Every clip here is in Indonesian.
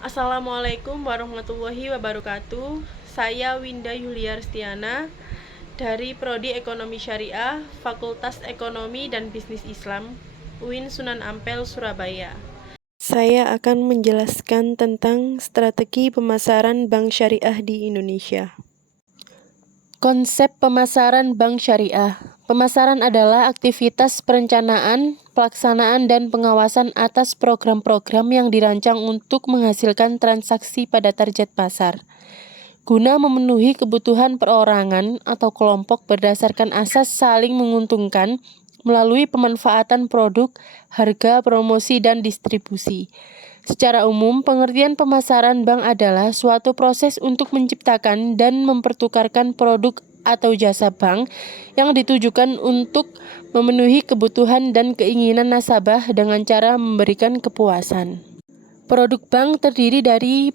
Assalamualaikum warahmatullahi wabarakatuh. Saya Winda Yulia Restiana dari Prodi Ekonomi Syariah, Fakultas Ekonomi dan Bisnis Islam, UIN Sunan Ampel, Surabaya. Saya akan menjelaskan tentang strategi pemasaran bank syariah di Indonesia. Konsep pemasaran bank syariah. Pemasaran adalah aktivitas perencanaan, pelaksanaan, dan pengawasan atas program-program yang dirancang untuk menghasilkan transaksi pada target pasar. Guna memenuhi kebutuhan perorangan atau kelompok berdasarkan asas saling menguntungkan melalui pemanfaatan produk, harga, promosi, dan distribusi. Secara umum, pengertian pemasaran bank adalah suatu proses untuk menciptakan dan mempertukarkan produk atau jasa bank yang ditujukan untuk memenuhi kebutuhan dan keinginan nasabah dengan cara memberikan kepuasan. Produk bank terdiri dari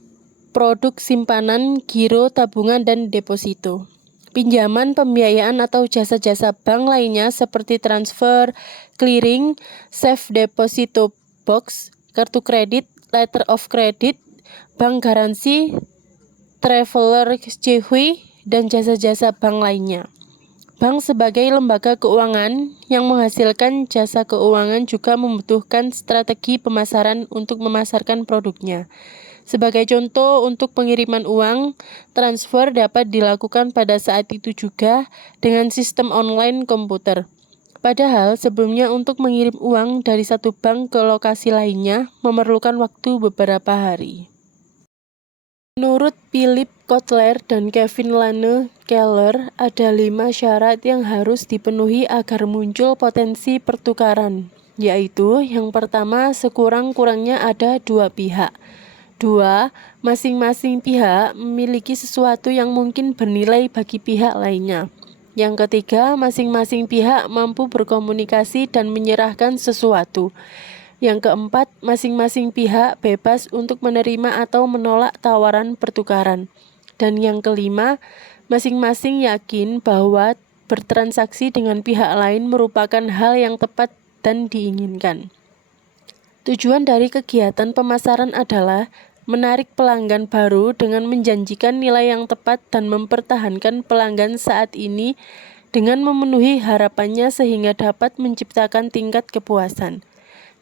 produk simpanan, giro, tabungan, dan deposito. Pinjaman, pembiayaan, atau jasa-jasa bank lainnya seperti transfer, clearing, safe deposito box, kartu kredit, letter of credit, bank garansi, traveler cehui, dan jasa-jasa bank lainnya. Bank sebagai lembaga keuangan yang menghasilkan jasa keuangan juga membutuhkan strategi pemasaran untuk memasarkan produknya. Sebagai contoh, untuk pengiriman uang, transfer dapat dilakukan pada saat itu juga dengan sistem online komputer. Padahal sebelumnya untuk mengirim uang dari satu bank ke lokasi lainnya memerlukan waktu beberapa hari. Menurut Philip Kotler dan Kevin Lane Keller, ada 5 syarat yang harus dipenuhi agar muncul potensi pertukaran, yaitu yang pertama, sekurang-kurangnya ada 2 pihak. 2. Masing-masing pihak memiliki sesuatu yang mungkin bernilai bagi pihak lainnya. Yang ketiga, masing-masing pihak mampu berkomunikasi dan menyerahkan sesuatu. Yang keempat, masing-masing pihak bebas untuk menerima atau menolak tawaran pertukaran. Dan yang kelima, masing-masing yakin bahwa bertransaksi dengan pihak lain merupakan hal yang tepat dan diinginkan. Tujuan dari kegiatan pemasaran adalah menarik pelanggan baru dengan menjanjikan nilai yang tepat dan mempertahankan pelanggan saat ini dengan memenuhi harapannya sehingga dapat menciptakan tingkat kepuasan.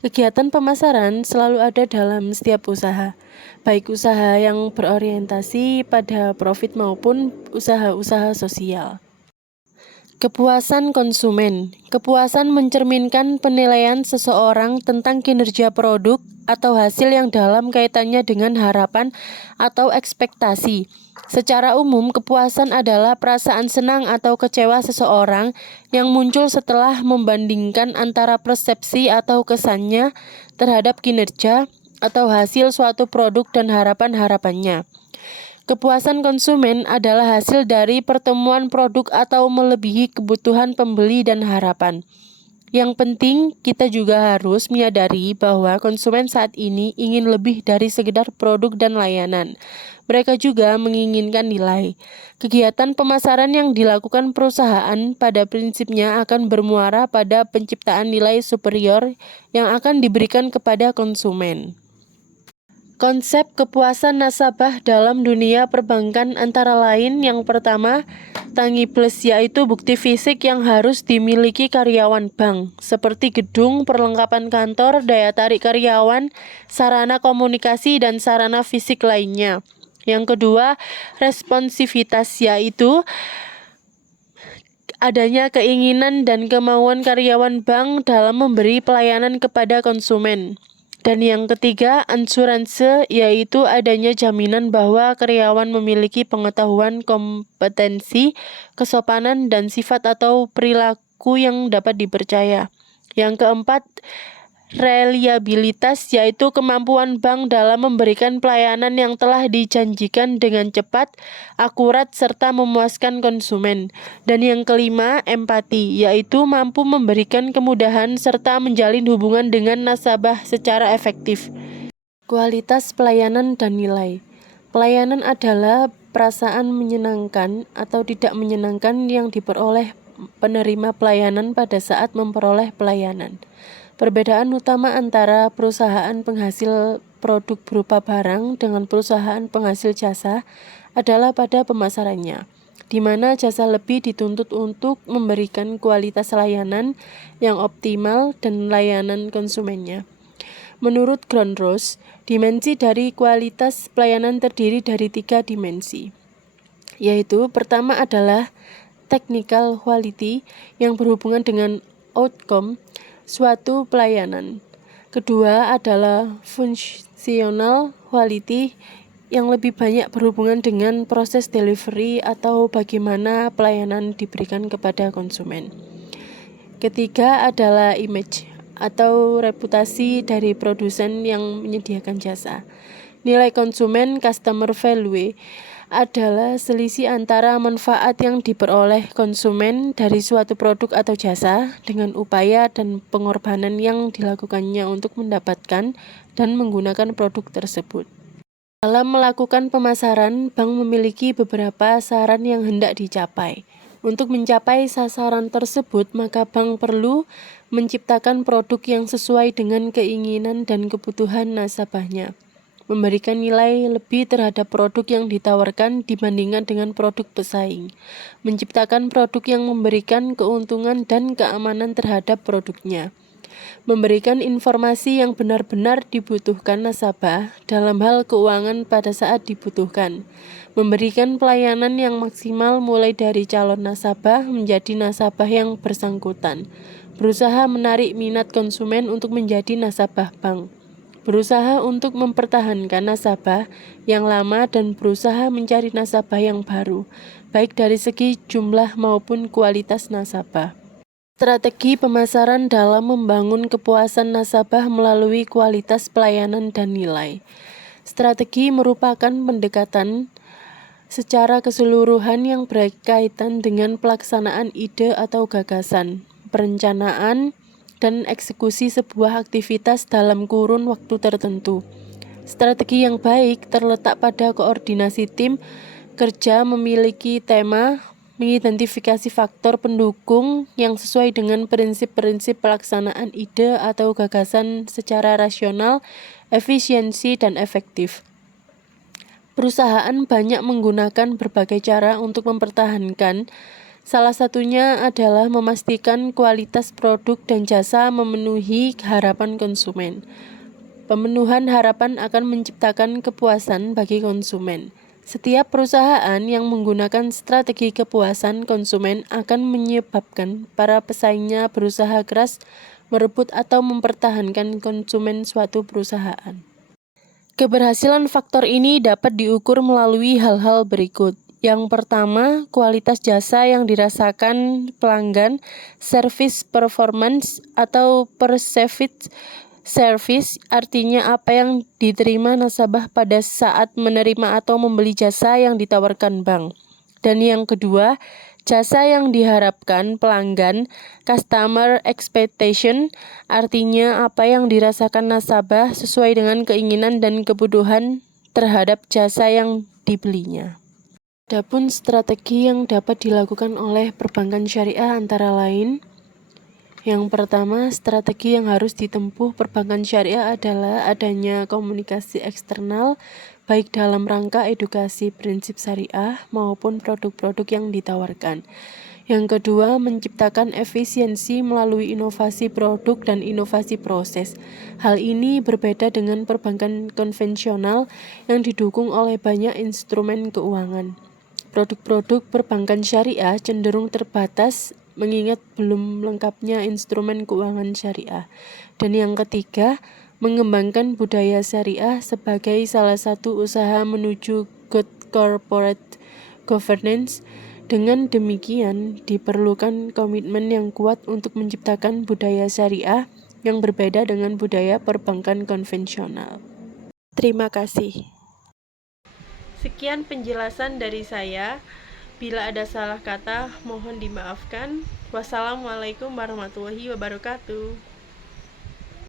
Kegiatan pemasaran selalu ada dalam setiap usaha, baik usaha yang berorientasi pada profit maupun usaha-usaha sosial. Kepuasan konsumen. Kepuasan mencerminkan penilaian seseorang tentang kinerja produk atau hasil yang dalam kaitannya dengan harapan atau ekspektasi. Secara umum, kepuasan adalah perasaan senang atau kecewa seseorang yang muncul setelah membandingkan antara persepsi atau kesannya terhadap kinerja atau hasil suatu produk dan harapan-harapannya. Kepuasan konsumen adalah hasil dari pertemuan produk atau melebihi kebutuhan pembeli dan harapan. Yang penting, kita juga harus menyadari bahwa konsumen saat ini ingin lebih dari sekedar produk dan layanan. Mereka juga menginginkan nilai. Kegiatan pemasaran yang dilakukan perusahaan pada prinsipnya akan bermuara pada penciptaan nilai superior yang akan diberikan kepada konsumen. Konsep kepuasan nasabah dalam dunia perbankan antara lain yang pertama, tangibles, yaitu bukti fisik yang harus dimiliki karyawan bank, seperti gedung, perlengkapan kantor, daya tarik karyawan, sarana komunikasi, dan sarana fisik lainnya. Yang kedua, responsivitas, yaitu adanya keinginan dan kemauan karyawan bank dalam memberi pelayanan kepada konsumen. Dan yang ketiga, ansuranse, yaitu adanya jaminan bahwa karyawan memiliki pengetahuan, kompetensi, kesopanan, dan sifat atau perilaku yang dapat dipercaya. Yang keempat, reliabilitas, yaitu kemampuan bank dalam memberikan pelayanan yang telah dijanjikan dengan cepat, akurat, serta memuaskan konsumen. Dan yang kelima, empati, yaitu mampu memberikan kemudahan serta menjalin hubungan dengan nasabah secara efektif. Kualitas pelayanan dan nilai. Pelayanan adalah perasaan menyenangkan atau tidak menyenangkan yang diperoleh penerima pelayanan pada saat memperoleh pelayanan. Perbedaan utama antara perusahaan penghasil produk berupa barang dengan perusahaan penghasil jasa adalah pada pemasarannya, di mana jasa lebih dituntut untuk memberikan kualitas layanan yang optimal dan layanan konsumennya. Menurut Grundrose, dimensi dari kualitas pelayanan terdiri dari 3 dimensi, yaitu pertama adalah technical quality yang berhubungan dengan outcome suatu pelayanan. Kedua adalah functional quality yang lebih banyak berhubungan dengan proses delivery atau bagaimana pelayanan diberikan kepada konsumen. Ketiga adalah image atau reputasi dari produsen yang menyediakan jasa. Nilai konsumen customer value adalah selisih antara manfaat yang diperoleh konsumen dari suatu produk atau jasa dengan upaya dan pengorbanan yang dilakukannya untuk mendapatkan dan menggunakan produk tersebut. Dalam melakukan pemasaran, bank memiliki beberapa sasaran yang hendak dicapai. Untuk mencapai sasaran tersebut, maka bank perlu menciptakan produk yang sesuai dengan keinginan dan kebutuhan nasabahnya, memberikan nilai lebih terhadap produk yang ditawarkan dibandingkan dengan produk pesaing, menciptakan produk yang memberikan keuntungan dan keamanan terhadap produknya, memberikan informasi yang benar-benar dibutuhkan nasabah dalam hal keuangan pada saat dibutuhkan, memberikan pelayanan yang maksimal mulai dari calon nasabah menjadi nasabah yang bersangkutan, berusaha menarik minat konsumen untuk menjadi nasabah bank, berusaha untuk mempertahankan nasabah yang lama dan berusaha mencari nasabah yang baru, baik dari segi jumlah maupun kualitas nasabah. Strategi pemasaran dalam membangun kepuasan nasabah melalui kualitas pelayanan dan nilai. Strategi merupakan pendekatan secara keseluruhan yang berkaitan dengan pelaksanaan ide atau gagasan, perencanaan, dan eksekusi sebuah aktivitas dalam kurun waktu tertentu. Strategi yang baik terletak pada koordinasi tim kerja, memiliki tema, mengidentifikasi faktor pendukung yang sesuai dengan prinsip-prinsip pelaksanaan ide atau gagasan secara rasional, efisiensi, dan efektif. Perusahaan banyak menggunakan berbagai cara untuk mempertahankan. Salah satunya adalah memastikan kualitas produk dan jasa memenuhi harapan konsumen. Pemenuhan harapan akan menciptakan kepuasan bagi konsumen. Setiap perusahaan yang menggunakan strategi kepuasan konsumen akan menyebabkan para pesaingnya berusaha keras merebut atau mempertahankan konsumen suatu perusahaan. Keberhasilan faktor ini dapat diukur melalui hal-hal berikut. Yang pertama, kualitas jasa yang dirasakan pelanggan, service performance atau perceived service, artinya apa yang diterima nasabah pada saat menerima atau membeli jasa yang ditawarkan bank. Dan yang kedua, jasa yang diharapkan pelanggan, customer expectation, artinya apa yang dirasakan nasabah sesuai dengan keinginan dan kebutuhan terhadap jasa yang dibelinya. Adapun strategi yang dapat dilakukan oleh perbankan syariah antara lain, yang pertama, strategi yang harus ditempuh perbankan syariah adalah adanya komunikasi eksternal, baik dalam rangka edukasi prinsip syariah maupun produk-produk yang ditawarkan. Yang kedua, menciptakan efisiensi melalui inovasi produk dan inovasi proses. Hal ini berbeda dengan perbankan konvensional yang didukung oleh banyak instrumen keuangan. Produk-produk perbankan syariah cenderung terbatas mengingat belum lengkapnya instrumen keuangan syariah. Dan yang ketiga, mengembangkan budaya syariah sebagai salah satu usaha menuju good corporate governance. Dengan demikian, diperlukan komitmen yang kuat untuk menciptakan budaya syariah yang berbeda dengan budaya perbankan konvensional. Terima kasih. Sekian penjelasan dari saya. Bila ada salah kata, mohon dimaafkan. Wassalamualaikum warahmatullahi wabarakatuh.